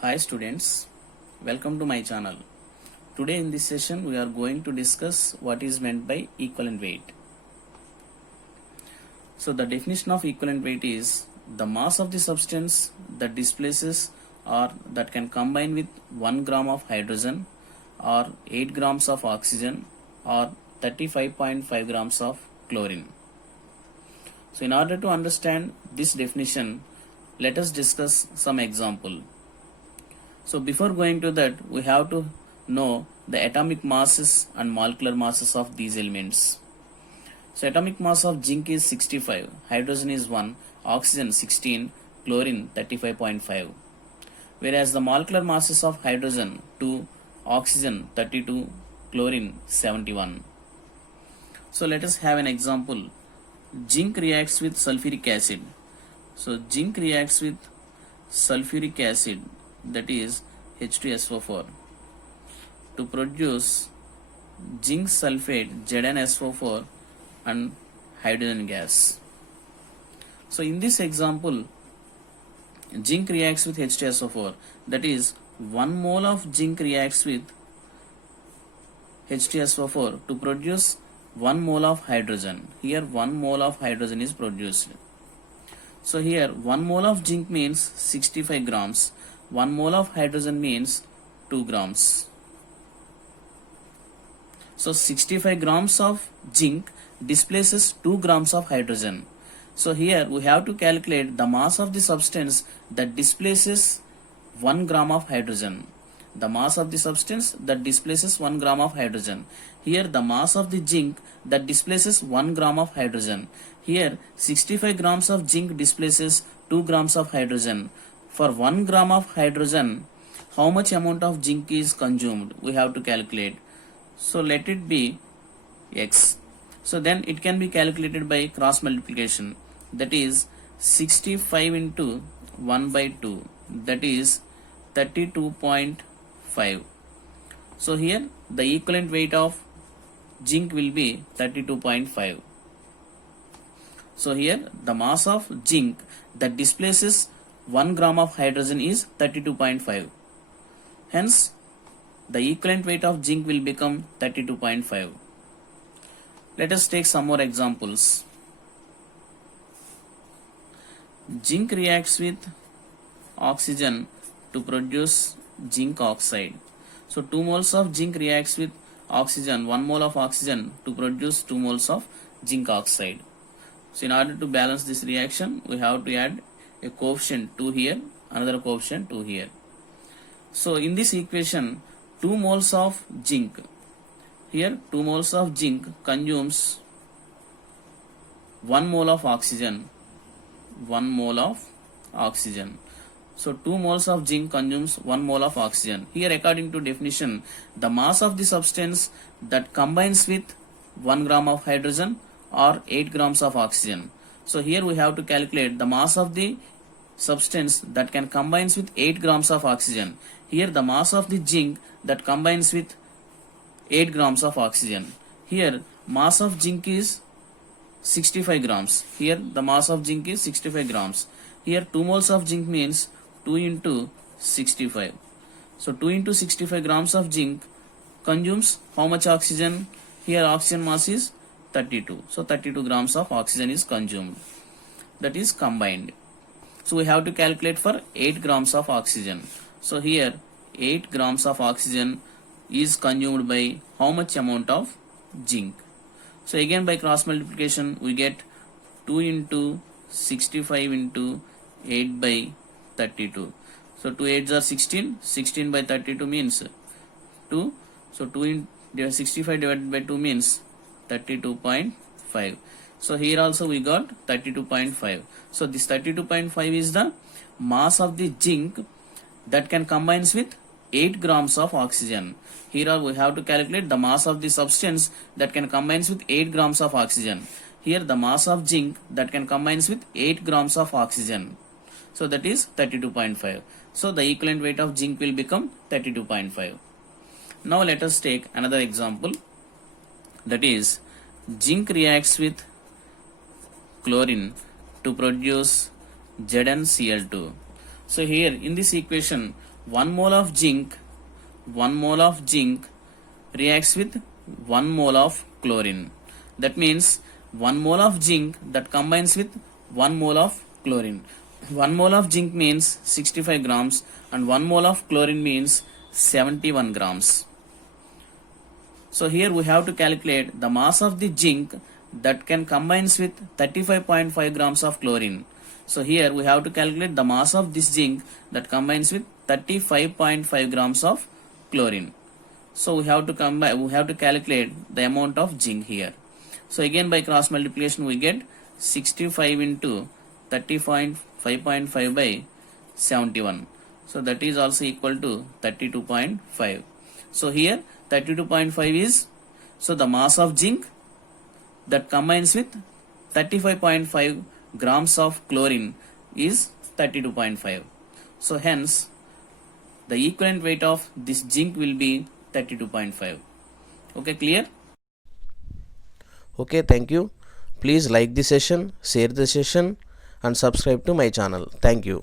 Hi students, welcome to my channel. Today in this session we are going to discuss what is meant by equivalent weight. So the definition of equivalent weight is the mass of the substance that displaces or that can combine with 1 gram of hydrogen or 8 grams of oxygen or 35.5 grams of chlorine. So in order to understand this definition, let us discuss some example. So before going to that, we have to know the atomic masses and molecular masses of these elements. So atomic mass of zinc is 65, hydrogen is 1, oxygen 16, chlorine 35.5. Whereas the molecular masses of hydrogen 2, oxygen 32, chlorine 71. So let us have an example. Zinc reacts with sulfuric acid. So zinc reacts with sulfuric acid, that is H2SO4, to produce zinc sulfate ZnSO4 and hydrogen gas. So in this example, zinc reacts with H2SO4, that is 1 mole of zinc reacts with H2SO4 to produce 1 mole of hydrogen. Here 1 mole of hydrogen is produced. So here 1 mole of zinc means 65 grams. 1 mole of hydrogen means 2 grams. So 65 grams of zinc displaces 2 grams of hydrogen. So here we have to calculate the mass of the substance that displaces 1 gram of hydrogen. The mass of the substance that displaces 1 gram of hydrogen. Here the mass of the zinc that displaces 1 gram of hydrogen. Here 65 grams of zinc displaces 2 grams of hydrogen. For 1 gram of hydrogen, how much amount of zinc is consumed? We have to calculate. So let it be X. So then it can be calculated by cross multiplication. That is 65 into 1 by 2. That is 32.5. So here the equivalent weight of zinc will be 32.5. So here the mass of zinc that displaces 1 gram of hydrogen is 32.5. Hence, the equivalent weight of zinc will become 32.5. Let us take some more examples. Zinc reacts with oxygen to produce zinc oxide. So 2 moles of zinc reacts with oxygen, 1 mole of oxygen to produce 2 moles of zinc oxide. So in order to balance this reaction, we have to add a coefficient 2 here, another coefficient 2 here. So in this equation, 2 moles of zinc, here 2 moles of zinc consumes 1 mole of oxygen, 1 mole of oxygen. So 2 moles of zinc consumes 1 mole of oxygen. Here according to definition, the mass of the substance that combines with 1 gram of hydrogen or 8 grams of oxygen. So here we have to calculate the mass of the substance that can combines with 8 grams of oxygen. Here the mass of the zinc that combines with 8 grams of oxygen. Here mass of zinc is 65 grams. Here the mass of zinc is 65 grams. Here 2 moles of zinc means 2 into 65. So 2 into 65 grams of zinc consumes how much oxygen? Here oxygen mass is 32. So 32 grams of oxygen is consumed. That is combined. So we have to calculate for 8 grams of oxygen. So here 8 grams of oxygen is consumed by how much amount of zinc? So again by cross multiplication we get 2 into 65 into 8 by 32. So 2 8s are 16. 16 by 32 means 2. So 65 divided by 2 means 32.5. So here also we got 32.5. So this 32.5 is the mass of the zinc that can combines with 8 grams of oxygen. Here we have to calculate the mass of the substance that can combines with 8 grams of oxygen. Here the mass of zinc that can combines with 8 grams of oxygen. So that is 32.5. So the equivalent weight of zinc will become 32.5. Now let us take another example. That is zinc reacts with chlorine to produce ZnCl2. So here in this equation 1 mole of zinc reacts with 1 mole of chlorine. That means 1 mole of zinc that combines with 1 mole of chlorine. 1 mole of zinc means 65 grams and 1 mole of chlorine means 71 grams. So here we have to calculate the mass of the zinc that can combines with 35.5 grams of chlorine. So here we have to calculate the mass of this zinc that combines with 35.5 grams of chlorine. So we have to calculate the amount of zinc here. So again by cross multiplication we get 65 into 35.5 by 71. So that is also equal to 32.5. So here 32.5 is, so the mass of zinc that combines with 35.5 grams of chlorine is 32.5. So hence the equivalent weight of this zinc will be 32.5. Okay, clear? Okay, thank you. Please like the session, share the session and subscribe to my channel. Thank you.